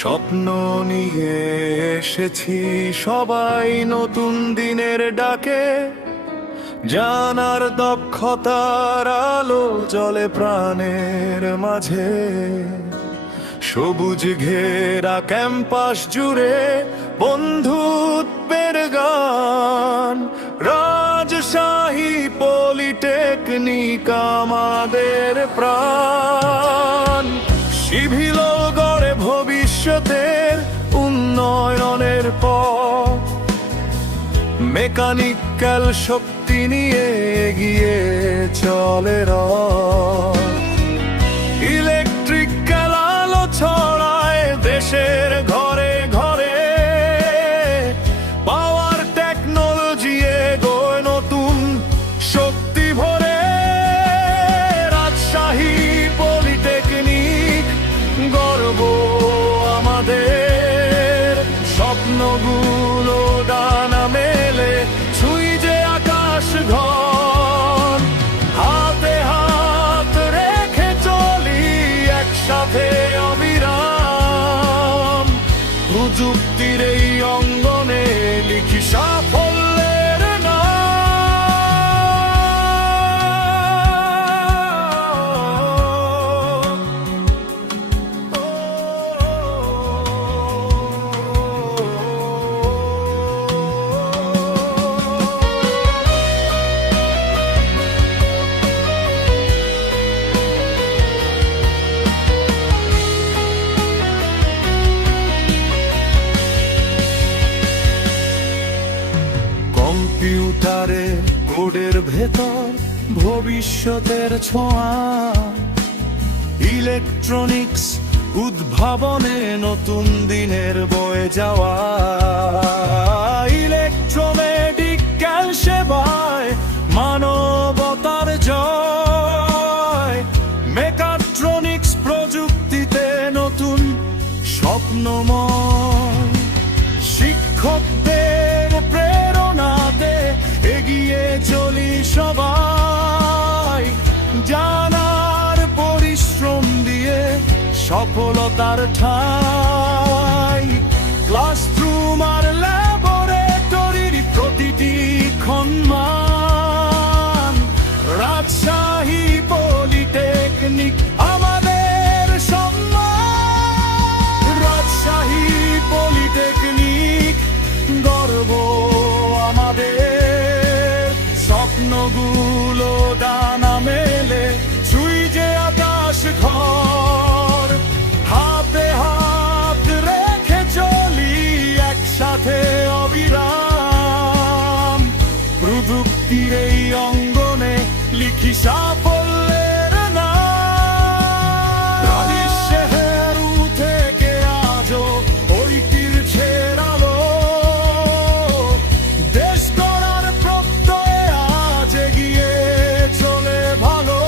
স্বপ্ন নিয়ে এসেছি সবাই নতুন দিনের ডাকে, জানার দক্ষতার আলো জ্বলে প্রাণের মাঝে। সবুজ ঘেরা ক্যাম্পাস জুড়ে বন্ধুত্বের গান, রাজশাহী পলিটেকনিক আমাদের প্রাণ। শিভিল গড়ে ভবিষ্যতের উন্নয়নের পথ, মেকানিক্যাল শক্তি নিয়ে এগিয়ে চলে রথ। ইলেকট্রিক্যাল আলো ছড়ায় দেশের ঘরে ঘরে, পাওয়ার টেকনোলজি এগোয় নতুন শক্তি ভরে। রাজশাহী পলিটেকনিক গর্ব আমাদের, স্বপ্নগুলো ডানা মেলে ছুঁই যে আকাশ ঘর। হাতে হাত রেখে চলি একসাথে অবিরাম, প্রযুক্তির এই অঙ্গনে লিখি সাফল্যের নাম। কম্পিউটারে কোডের ভেতর ভবিষ্যতের ছোঁয়া, ইলেকট্রনিক্স উদ্ভাবনে নতুন দিনের বয়ে যাওয়া। ইলেকট্রোমেডিক্যাল সেবায় মানবতার জয়, মেকাট্রনিক্স প্রযুক্তিতে নতুন স্বপ্নময়। শিক্ষকদের প্রেরণাতে এগিয়ে চলি সবাই, জানার পরিশ্রম দিয়ে সফলতার ঠাঁই। ক্লাসরুম আর ল্যাবরেটরির প্রতিটি সম্মান, রাজশাহী পলিটেকনিক আমাদের সম্মান। রাজশাহী পলিটেকনিক গর্ব আমাদের, স্বপ্নগুলো ডানা মেলে ছুঁই যে আকাশ ঘর। হাতে হাত রেখে চলি একসাথে অবিরাম, প্রযুক্তির এই অঙ্গনে লিখি সাফল্যের নাম। রাজশাহী থেকে আজও ঐতিহ্যের আলো, দেশ গড়ার প্রত্যয়ে আজ এগিয়ে চলে ভালো।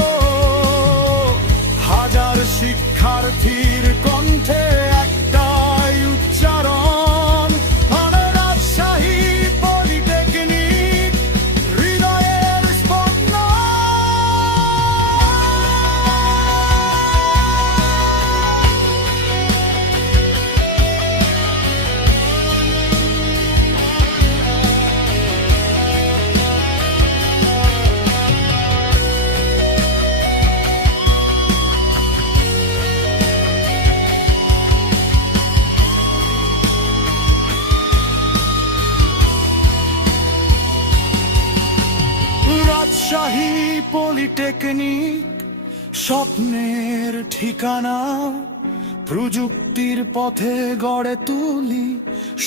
হাজার শিক্ষার্থীর কণ্ঠে একটাই উচ্চারণ, মানে রাজশাহী পলিটেকনিক হৃদয়ের স্পন্দন। রাজশাহী পলিটেকনিক স্বপ্নের ঠিকানা, প্রযুক্তির পথে গড়ে তুলি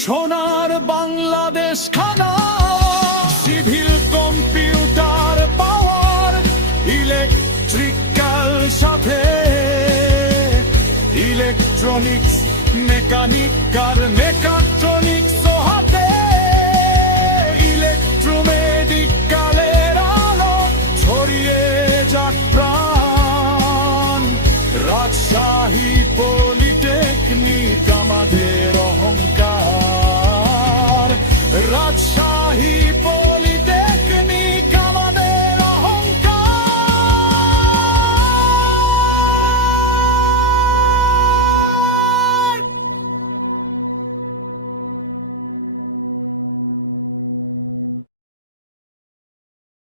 সোনার বাংলাদেশ খানা। সিভিল কম্পিউটার পাওয়ার ইলেকট্রিক্যাল সাথে, ইলেকট্রনিক্স মেকানিক্যাল